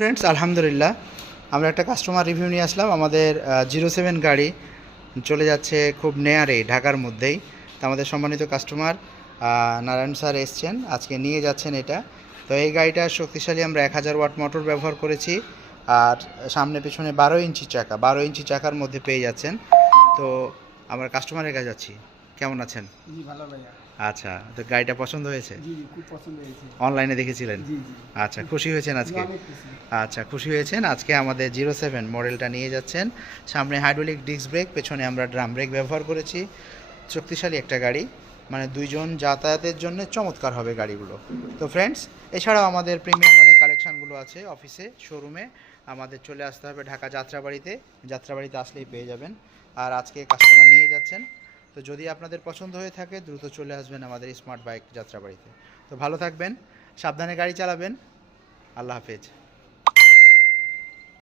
Friends, আলহামদুলিল্লাহ আমরা একটা কাস্টমার রিভিউ নিয়ে আসলাম। আমাদের 07 গাড়ি চলে যাচ্ছে খুব নেয়ারে ঢাকার মধ্যেই। তো আমাদের সম্মানিত কাস্টমার নারায়ণ স্যার এসছেন, আজকে নিয়ে যাচ্ছেন এটা। তো এই গাড়িটা শক্তিশালী আমরা 1000 ওয়াট মোটর ব্যবহার করেছি, আর সামনে পেছনে 12 ইঞ্চি চাকার মধ্যে পেয়ে যাচ্ছেন। তো আমরা কাস্টমারের কাছে যাচ্ছি। কেমন আছেন? জি ভালো ভাইয়া। আচ্ছা, তো গাড়িটা পছন্দ হয়েছে? জি খুব পছন্দ হয়েছে। অনলাইনে দেখেছিলেন? জি জি। আচ্ছা, খুশি হয়েছেন জি, আজকে? অনেক খুশি। আচ্ছা, খুশি হয়েছেন। আজকে আমাদের 07 মডেলটা নিয়ে যাচ্ছেন। সামনে হাইড্রোলিক ডিস্ক ব্রেক, পেছনে আমরা ড্রাম ব্রেক ব্যবহার করেছি। শক্তিশালী একটা গাড়ি, মানে দুইজন যাতায়াতের জন্য চমৎকার হবে গাড়িগুলো। তো ফ্রেন্ডস, এছাড়াও আমাদের প্রিমিয়াম অনেক কালেকশানগুলো আছে অফিসে, শোরুমে। আমাদের চলে আসতে হবে ঢাকা যাত্রাবাড়িতে আসলেই পেয়ে যাবেন। আর আজকে কাস্টমার নিয়ে যাচ্ছেন। তো যদি আপনাদের পছন্দ হয়ে থাকে দ্রুত চলে আসবেন আমাদের স্মার্ট বাইক যাত্রাবাড়িতে। তো ভালো থাকবেন, সাবধানে গাড়ি চালাবেন। আল্লাহ হাফেজ।